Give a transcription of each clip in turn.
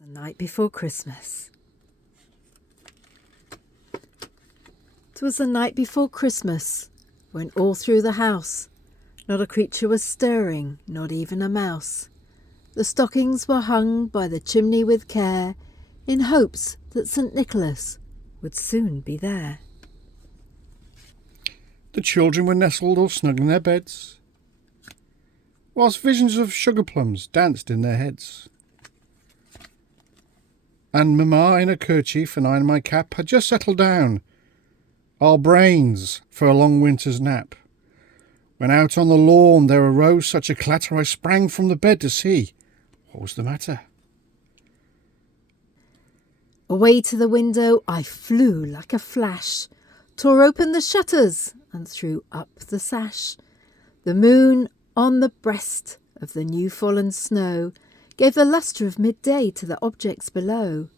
The night before Christmas. 'Twas the night before Christmas, when all through the house not a creature was stirring, not even a mouse. The stockings were hung by the chimney with care, in hopes that St. Nicholas would soon be there. The children were nestled all snug in their beds, whilst visions of sugar plums danced in their heads. And Mamma in a kerchief and I in my cap had just settled down our brains for a long winter's nap, when out on the lawn there arose such a clatter I sprang from the bed to see what was the matter. Away to the window I flew like a flash, tore open the shutters and threw up the sash. The moon on the breast of the new fallen snow gave the lustre of midday to the objects below,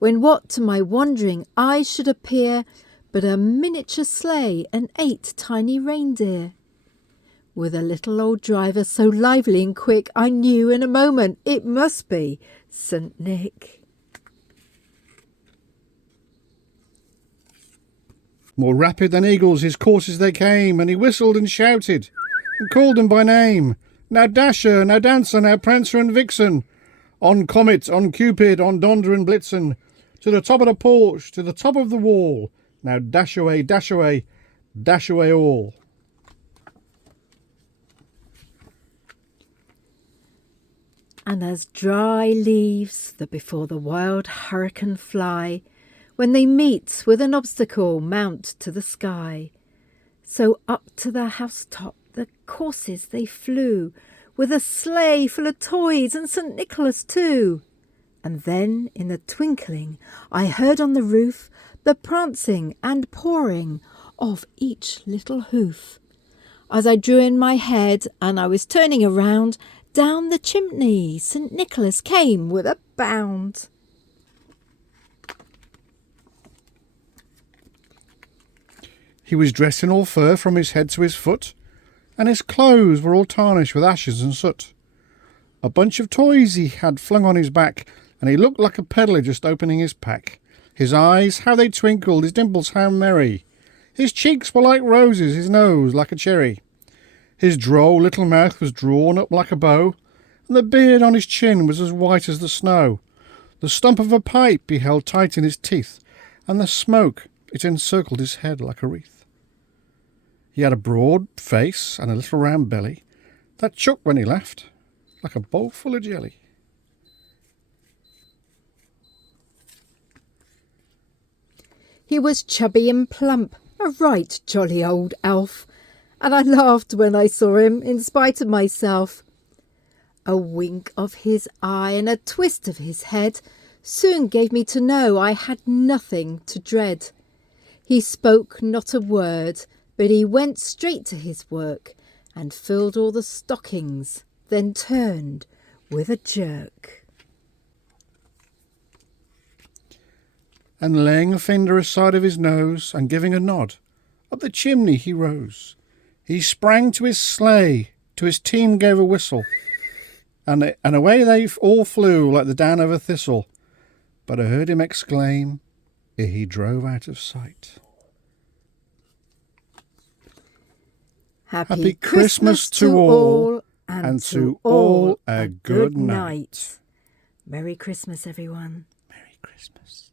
when what to my wondering eyes should appear but a miniature sleigh and 8 tiny reindeer. With a little old driver so lively and quick, I knew in a moment it must be St. Nick. More rapid than eagles his coursers they came, and he whistled and shouted and called them by name. Now Dasher, now Dancer, now Prancer and Vixen, on Comet, on Cupid, on Donder and Blitzen, to the top of the porch, to the top of the wall. Now dash away, dash away, dash away all. And as dry leaves that before the wild hurricane fly, when they meet with an obstacle mount to the sky, so up to the housetop the coursers they flew, with a sleigh full of toys and St. Nicholas too. And then in the twinkling I heard on the roof the prancing and pawing of each little hoof. As I drew in my head and I was turning around, down the chimney St. Nicholas came with a bound. He was dressed in all fur from his head to his foot, and his clothes were all tarnished with ashes and soot. A bunch of toys he had flung on his back, and he looked like a peddler just opening his pack. His eyes, how they twinkled, his dimples how merry. His cheeks were like roses, his nose like a cherry. His droll little mouth was drawn up like a bow, and the beard on his chin was as white as the snow. The stump of a pipe he held tight in his teeth, and the smoke, it encircled his head like a wreath. He had a broad face and a little round belly that shook when he laughed, like a bowl full of jelly. He was chubby and plump, a right jolly old elf, and I laughed when I saw him in spite of myself. A wink of his eye and a twist of his head soon gave me to know I had nothing to dread. He spoke not a word, but he went straight to his work and filled all the stockings, then turned with a jerk. And laying a finger aside of his nose and giving a nod, up the chimney he rose. He sprang to his sleigh, to his team gave a whistle, and away they all flew like the down of a thistle. But I heard him exclaim ere he drove out of sight. Happy Christmas to all, and to all a good night. Merry Christmas, everyone. Merry Christmas.